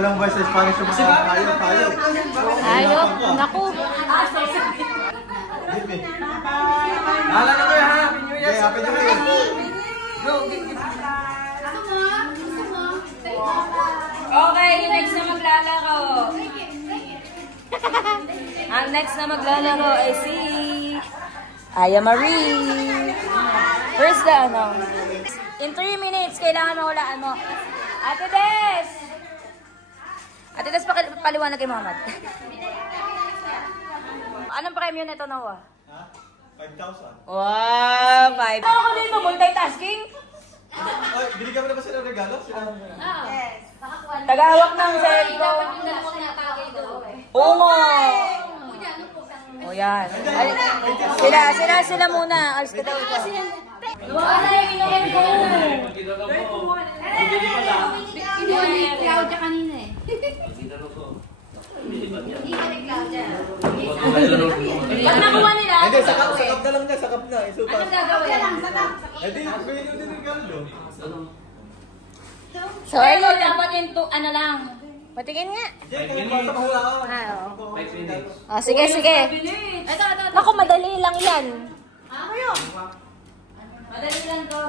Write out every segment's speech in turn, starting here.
walang voice sa Spanish yung mga tayo. Ayaw, naku. Hala na kayo, ha? Happy New Year. Go, Okay, next na maglalaro. Ang next na maglalaro ay si Aya Marie. First the ano. In 3 minutes, kailangan mahulaan mo. Ate Des! Ate Des, paliwanag kay Muhammad. Anong premyo nito, Noah? Ha? 5,000. Wow, 5. Ano ko dito, multitasking? Ay, binigyan mo na ba sila ng regalo? Yes. Tagawak ng cellphone. Oo nga. O yan. Sila muna. Alis ka daw ito. Wala yung inuhin ko. Inuhin ni Claudia kanina eh. Hindi ka ni Claudia. Pag nakuha nila, Hindi, sakap na lang niya, sakap na. anong gagawin? Hindi, bigyan nyo din ng regalo. So, ayun, dapat yung ano lang. Patingin nga. Oh, sige. Ito. Naku, madali lang yan. Madali lang to.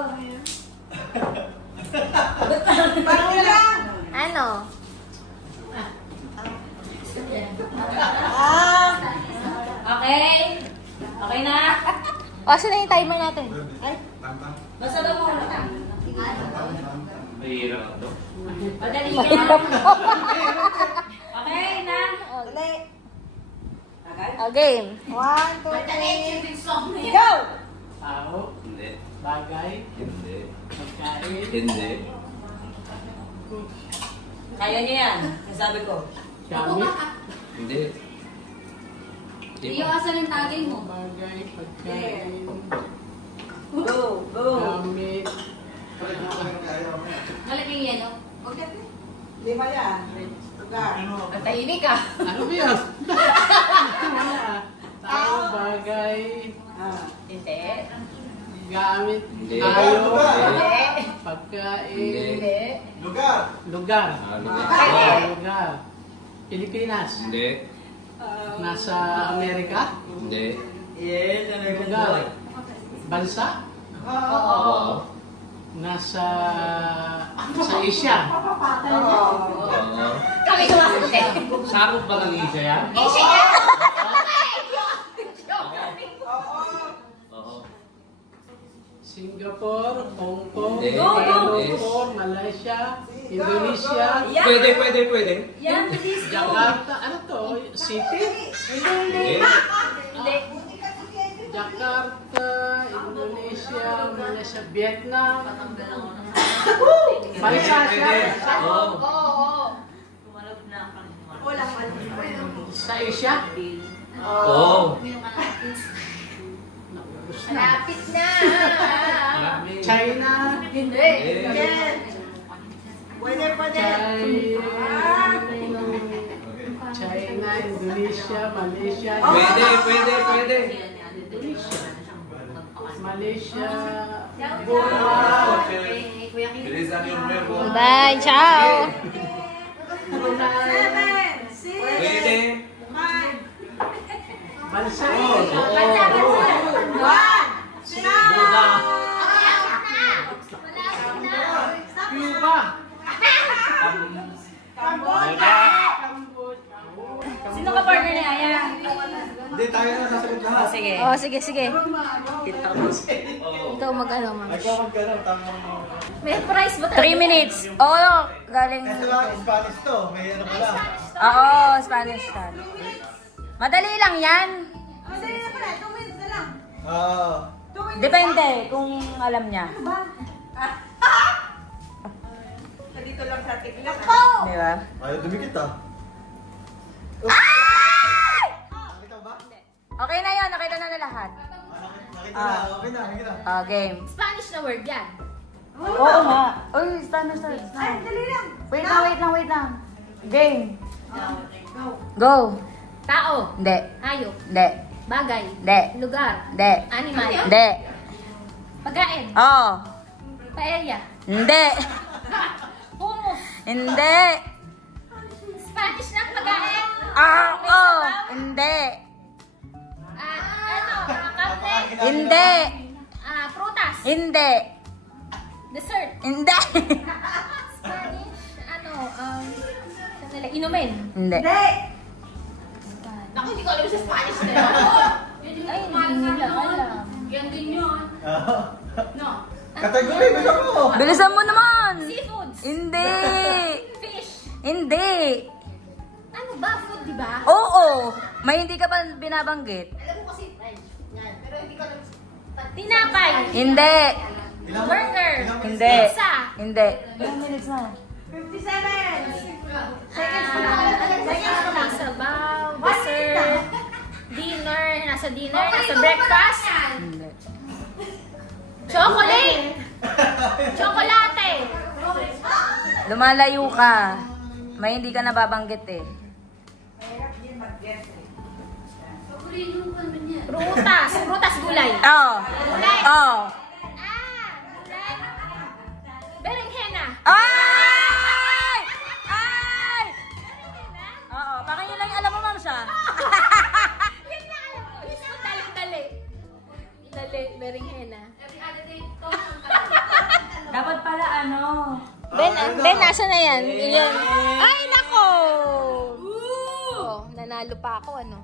Ano? Okay? Okay na? O, saan na yung timer natin? Ay, basta daw mo lang. Mahirap ito. Madali lang. Okay na? Game. 1, 2, 3, go! Tao? Hindi. Bagay? Hindi. Pagkain? Hindi. Kaya niya yan. Sabi ko. Gamit? Hindi. Iyo asan ang tagay mo? Bagay, pagkain, Go. gamit. Malaking yelo. Tahimik ka. Ano ba yan? Tao, bagay, Hindi. gamit, Hindi. tayo, Hindi. pagkain, Hindi. Lugar. lugar. Lugar. Pilipinas. Hindi. Nasa Amerika. Hindi. Lugar. Bansa. Oo. Nasa Asia. Kami sumasagot. Sakop ba ng Asia yan? Singapore, Hong Kong, Hindi. Singapore, Malaysia, Indonesia, Pwede. Yan, please. Jakarta, ano to? City? Hindi. Jakarta, Indonesia, Malaysia, Vietnam. Bansa siya. Sa Asia? Oo. Malapit na. China? Hindi. China, Indonesia, Malaysia. Pwede. Malaysia, Burma, Bilisan yung memo. Bye, ciao. Brunei, Pwede. Bansa. Cuba. Sino ka partner ni Aya? Hindi, tayo na sasagot lahat. Sige. Oh, sige. Ikaw mag-ano, ma'am. Magkano, tamang mo. May price ba 3 minutes. Oo, galing. Ito lang, Spanish to. May ano pala. Oo, Spanish tan. Madali lang yan. Oo. Depende kung alam niya. Dito lang sa tignan. Di ba? Ayaw dumikit ah. Nakita mo ba? Okay na yun, nakita na lahat. Nakita na, okay na. Game. Spanish na word yan. Oo nga. Uy, Spanish start. Ay, dali lang. Wait lang. Game. Go. Tao. Hindi. Hayop. Hindi. Bagay. Hindi. Lugar. Hindi. Animal. Hindi. Pagkain. Oo. Paella. Hindi. Hummus. Hindi. Spanish na pagkain. Hindi. Kape. Hindi. Prutas. Hindi. Dessert. Hindi. Spanish. Sandali. Inumin. Hindi. Naku, hindi ko alam sa Spanish na yun. Ay, hindi nila alam. Yan din yun. No. Kategory, gusto ko. Bilisan mo naman. Seafoods. Hindi. Fish. Hindi. Ano ba? Food, di ba? Oo. May hindi ka pa binabanggit. Tinapay. Hindi. Burger. Hindi. Pizza. Hindi. Ilang minutes na? 57. Sabaw. Dessert. Dinner. Nasa dinner. Nasa breakfast. Hindi. Chocolate. Chocolate. Lumalayo ka. May hindi ka nababanggit eh. Prutas. Prutas gulay. Oo. Gulay. Oo. Gulay. Berenjena. Ay! Ay! Oo. Baka yun lang yung alam mo, ma'am siya. Yun na alam ko. Yun na dali. Dali. Berenjena. Dapat pala ano. Ben, nasa na yan? Iyan. Ay, nako! Oh, nanalo pa ako, ano?